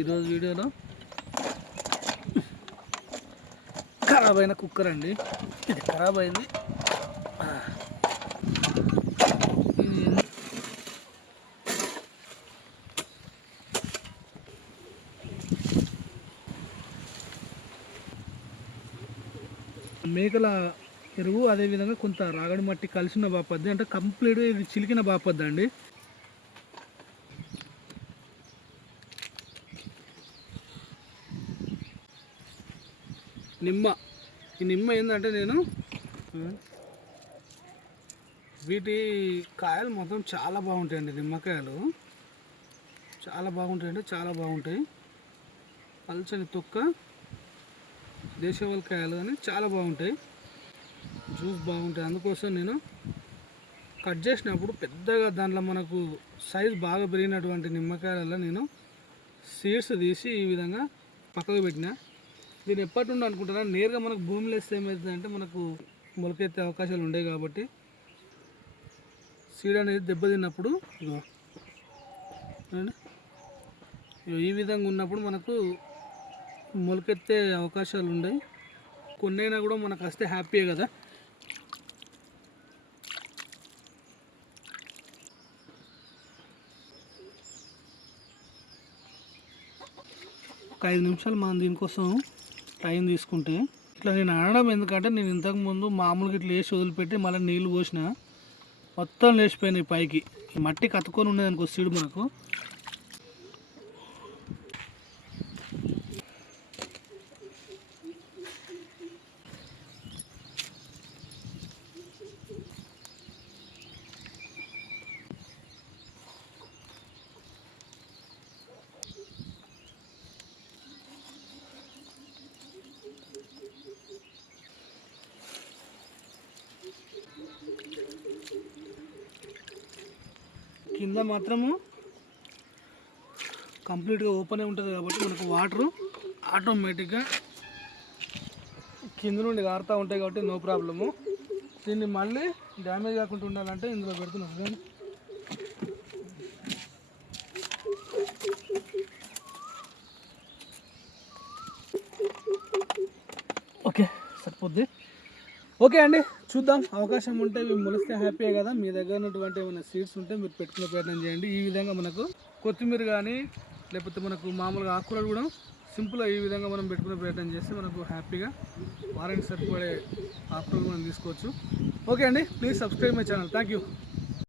ఈరోజు వీడియోలో ఖరాబ్ అయిన కుక్కర్ అండి. ఇది ఖరాబ్ అయింది. మేకల ఎరువు అదేవిధంగా కొంత రాగడి మట్టి కలిసిన బాపద్ది, అంటే కంప్లీట్గా ఇది చిలికిన బాపద్ది అండి. ఈ నిమ్మ ఏంటంటే నేను వీటి కాయలు మొత్తం చాలా బాగుంటాయండి. నిమ్మకాయలు చాలా బాగుంటాయండి, చాలా బాగుంటాయి. పల్చని తొక్క దేశవాళీ కాయలు అని చాలా బాగుంటాయి, జ్యూస్ బాగుంటాయి. అందుకోసం నేను కట్ చేసినప్పుడు పెద్దగా దాంట్లో మనకు సైజ్ బాగా పెరిగినటువంటి నిమ్మకాయలలో నేను సీడ్స్ తీసి ఈ విధంగా పక్కకు పెట్టిన. దీన్ని ఎప్పటి నుండి అనుకుంటున్నా, నేరుగా మనకు భూమిలో వేస్తే ఏమవుతుందంటే మనకు మొలకెత్తే అవకాశాలు ఉండవు. కాబట్టి సీడ్ అనేది దెబ్బతిన్నప్పుడు ఈ విధంగా ఉన్నప్పుడు మనకు మొలకెత్తే అవకాశాలు ఉన్నాయి. కొన్నైనా కూడా మనకు వస్తే హ్యాపీయే కదా. ఒక 5 నిమిషాలు మనం దీనికోసం టైం తీసుకుంటే, ఇట్లా నేను అనడం ఎందుకంటే నేను ఇంతకుముందు మామూలుగా ఇట్లా వేసి వదిలిపెట్టి మళ్ళీ నీళ్ళు పోసిన మొత్తం లేచిపోయినాయి పైకి. ఈ మట్టి కత్తుకొని ఉండేది అనుకో సీడ్ మనకు. కింద మాత్రము కంప్లీట్గా ఓపెన్ ఉంటుంది కాబట్టి మనకు వాటరు ఆటోమేటిక్గా కింద నుండి కారుతూ ఉంటాయి కాబట్టి నో ప్రాబ్లము. దీన్ని మళ్ళీ డ్యామేజ్ కాకుండా ఉండాలంటే ఇందులో పెడుతున్నాం. ఓకే, సరిపోద్ది. ఓకే అండి, చూద్దాం. అవకాశం ఉంటే ఇవి మొలిస్తే హ్యాపీయే కదా. మీ దగ్గర ఉన్నటువంటి ఏమైనా సీడ్స్ ఉంటే మీరు పెట్టుకునే ప్రయత్నం చేయండి. ఈ విధంగా మనకు కొత్తిమీర కానీ లేకపోతే మనకు మామూలుగా ఆకుకూరలు కూడా సింపుల్గా ఈ విధంగా మనం పెట్టుకునే ప్రయత్నం చేస్తే మనకు హ్యాపీగా వారానికి సరిపడే ఆకుకూరలు మనం తీసుకోవచ్చు. ఓకే అండి, please subscribe my channel. Thank you.